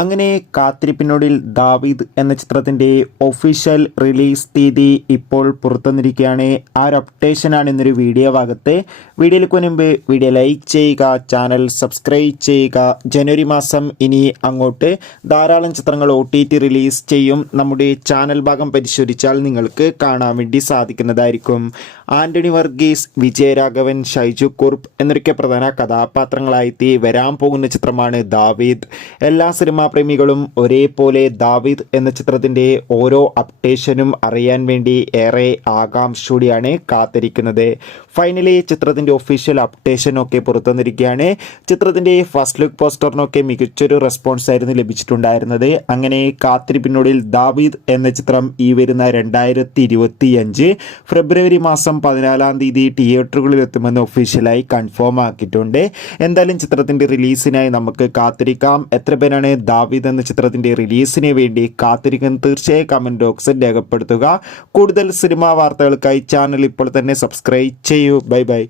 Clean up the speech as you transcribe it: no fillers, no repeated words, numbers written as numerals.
അങ്ങനെ കാത്തിരിപ്പിനൊടുവിൽ ദാവീദ് എന്ന ചിത്രത്തിൻ്റെ ഒഫീഷ്യൽ റിലീസ് തീയതി ഇപ്പോൾ പുറത്തുവന്നിരിക്കുകയാണ്. ആ ഒരു അപ്ഡേഷനാണ് ഇന്നൊരു വീഡിയോ ഭാഗത്ത്. വീഡിയോയിലേക്ക് മുൻപ് വീഡിയോ ലൈക്ക് ചെയ്യുക, ചാനൽ സബ്സ്ക്രൈബ് ചെയ്യുക. ജനുവരി മാസം ഇനി അങ്ങോട്ട് ധാരാളം ചിത്രങ്ങൾ OTT റിലീസ് ചെയ്യും. നമ്മുടെ ചാനൽ ഭാഗം പരിശോധിച്ചാൽ നിങ്ങൾക്ക് കാണാൻ വേണ്ടി സാധിക്കുന്നതായിരിക്കും. ആൻ്റണി വർഗീസ്, വിജയരാഘവൻ, ഷൈജു കുറുപ്പ് എന്നൊക്കെ പ്രധാന കഥാപാത്രങ്ങളായി വരാൻ പോകുന്ന ചിത്രമാണ് ദാവീദ്. എല്ലാ സിനിമാ പ്രേമികളും ഒരേപോലെ ദാവീദ് എന്ന ചിത്രത്തിൻ്റെ ഓരോ അപ്ഡേഷനും അറിയാൻ വേണ്ടി ഏറെ ആകാംക്ഷയോടെയാണ് കാത്തിരിക്കുന്നത്. ഫൈനലി ചിത്രത്തിൻ്റെ ഒഫീഷ്യൽ അപ്ഡേഷനൊക്കെ പുറത്തുവന്നിരിക്കുകയാണ്. ചിത്രത്തിൻ്റെ ഫസ്റ്റ് ലുക്ക് പോസ്റ്ററിനൊക്കെ മികച്ചൊരു റെസ്പോൺസ് ആയിരുന്നു ലഭിച്ചിട്ടുണ്ടായിരുന്നത്. അങ്ങനെ കാത്തിരിപ്പിനൊടുവിൽ ദാവീദ് എന്ന ചിത്രം ഈ വരുന്ന 2025 ഫെബ്രുവരി മാസം 14 തീയതി തിയേറ്ററുകളിൽ എത്തുമെന്ന് ഒഫീഷ്യലായി കൺഫേം ആക്കിയിട്ടുണ്ട്. എന്തായാലും ചിത്രത്തിൻ്റെ റിലീസിനായി നമുക്ക് കാത്തിരിക്കാം. എത്ര പേരാണ് ദാവീദ് എന്ന ചിത്രത്തിൻ്റെ റിലീസിന് വേണ്ടി കാത്തിരിക്കുന്നത്? തീർച്ചയായും കമൻറ്റ് ബോക്സിൽ രേഖപ്പെടുത്തുക. കൂടുതൽ സിനിമാ വാർത്തകൾക്കായി ചാനൽ ഇപ്പോൾ തന്നെ സബ്സ്ക്രൈബ് ചെയ്യൂ. Bye bye.